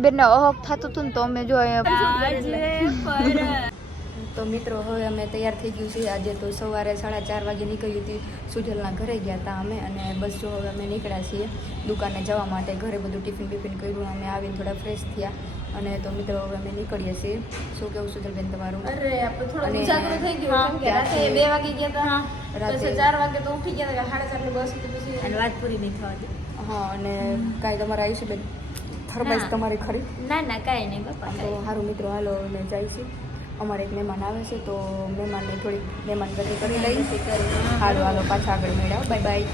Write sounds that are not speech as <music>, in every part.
આયુષી અહોક થતું હતું ને તો અમે જો તો મિત્રો હવે અમે તૈયાર થઈ ગયું છે આજે તો સવારે સાડા ચાર વાગે નીકળી હતી. સુજલના ઘરે ગયા હતા અમે અને બસ જો હવે અમે નીકળ્યા છીએ દુકાને જવા માટે. ઘરે બધું ટિફિન ટિફિન કર્યું અમે આવીને થોડા ફ્રેશ થયા. અને તો મિત્રો હવે અમે નીકળીએ છીએ. શું કેવું સુજલબેન તમારું? અરે આપણે થોડું અને- ઉજાગરું થઈ ગયું કે રાતે બે વાગે ગયા હતા રાતે- ચાર વાગે તો ઉઠી ગયા હતા સાડા ચાર બસ હતી પછી અને વાત પૂરી નહીં થવા હા અને કાંઈ તમારા આયુષી બેન તમારી ખરી? ના ના કાંઈ નહીં બાપા તો સારું મિત્રો હાલો અમે છીએ. અમારે એક મહેમાન આવે છે તો મહેમાનને થોડીક મહેમાન ગતિ કરી લઈ હાલો હાલો પાછા આગળ મેળવ બાય બાય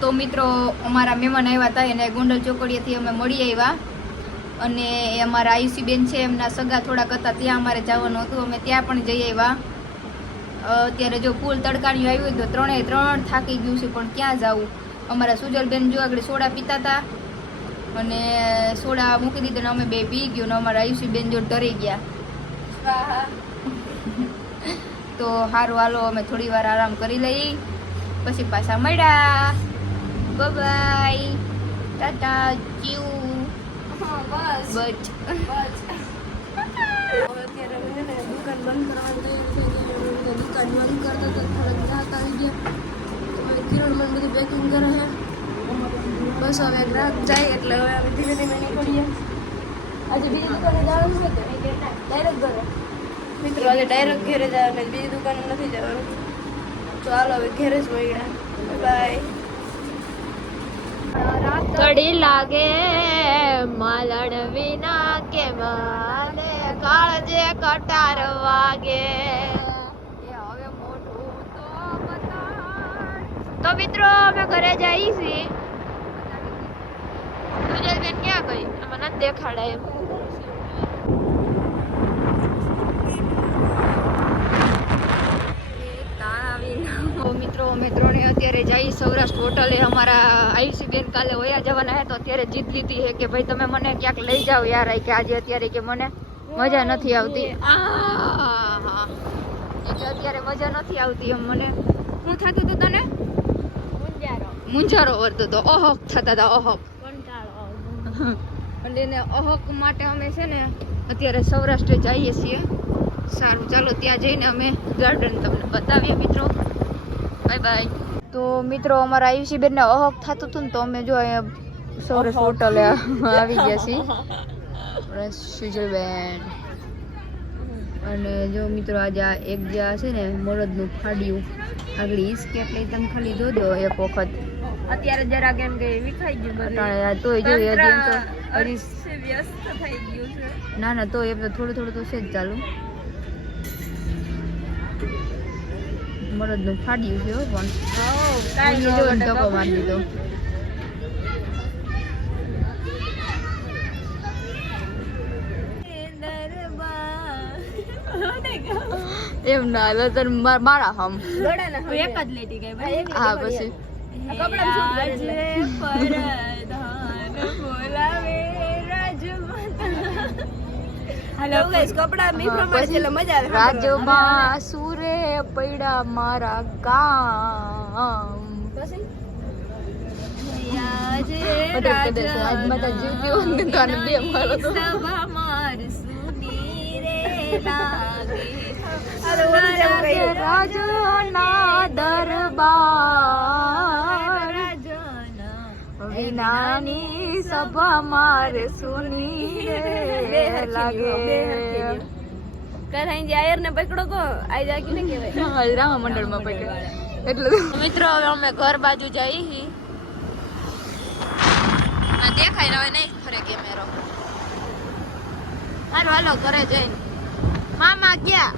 તો મિત્રો અમારા મહેમાન આવ્યા હતા એને ગોંડલ ચોકડીએથી અમે મળી આવ્યા. અને એ અમારા આયુષીબેન છે એમના સગા થોડાક હતા ત્યાં અમારે જવાનું હતું. અમે ત્યાં પણ જઈ આવ્યા. અત્યારે જો ફૂલ તડકાણિયું આવ્યું તો ત્રણેય ત્રણ થાકી ગયું છે પણ ક્યાં જવું? અમારા સુજલબેન જો આગળ સોડા પીતા હતા અને સોડા મૂકી દીધા ને અમે બે પી ગયું ને અમારા આયુષીબેન જો ડરી ગયા. તો સારું હાલો અમે થોડી વાર આરામ કરી લઈ. પછી પાછા મળ્યા. બાય ટાટા હા દુકાન બંધ કરવાની દુકાન બંધ કરતા તો થોડાક ગ્રાહક આવી ગયા હવે કિરણ મને બધું પેકિંગ કરે બસ, હવે ગ્રાહક જાય એટલે હવે અમે ધીમે ધીમે નીકળીએ આજે બીજી દુકાને છે કે ડાયરેક્ટ ઘરે મિત્રો આજે ડાયરેક્ટ ઘેરે જવાનું બીજી દુકાને નથી જવાનું તો હવે ઘેરે જ મળ્યા બાય કડી લાગે. માલણ વિના કે માને કાળજે કટાર વાગે? તો મિત્રો અમે ઘરે જઈએ છીએ સુજલબેન ક્યાં ગઈ? મને નથી દેખાડાય એમ. અત્યારે જઈ સૌરાષ્ટ્ર હોટલે અમારા આયુષી બેન કાલે વયા જવાના હે તો અત્યારે જીત લીધી છે કે ભાઈ તમે મને ક્યાંક લઈ જાઓ યાર આ કે આજે અત્યારે કે મને મજા નથી આવતી. અત્યારે મજા નથી આવતી એમ મને. હું થતું હતું તને? મુંજારો. વર્તો તો અહક થતા હતા અહક. અને એને અહક માટે અમે છે ને અત્યારે સૌરાષ્ટ્ર જઈએ છીએ. સારું ચાલો ત્યાં જઈને અમે ગાર્ડન તમને બતાવીએ મિત્રો. બાય બાય તો મિત્રો અમારા આયુષી બેન ને અહક થતું હતું ને તો અમે જો અહીંયા સૌરાષ્ટ્ર હોટલે આવી ગયા છીએ. સુજલબેન અને જો મિત્રો આજે આ એક જે છે ને મરદનું ફાડ્યું. આગળ ઈસકે લઈ તમે ખાલી જોજો એક વખત. અત્યારે જરાક એમ કે વિખાઈ ગયું બધું. હજી તો હજી વ્યસ્ત થઈ ગયું છે. ના ના તો એમ તો થોડું થોડું તો છે જ ચાલુ. મરદનું ફાડ્યું છે પણ. ધક્કો મારી દીધો. <laughs> એમ ના હવે તો મારા હમ. એક જ લેટી ગઈ હા પછી. હેલો ગાઈસ કપડા મી પ્રમાણે મજા આવે રાજમાં સુરે પૈડા મારા ગામ પછી બધું કદાચ આજ માતા જીવતી હોત ને તો આને બે મારો તો. રાજના દરબાર. વિનાની સભા મારે સુની લાગે. કરાઈ જે આયર ને પકડો કો આઈ જા કે કહેવાય રામા મંડળમાં એટલે મિત્રો હવે અમે ઘર બાજુ જઈ છી દેખાય હવે નહીં ફરે કેમેરો હાલો હાલો ઘરે જઈને. મામા ગયા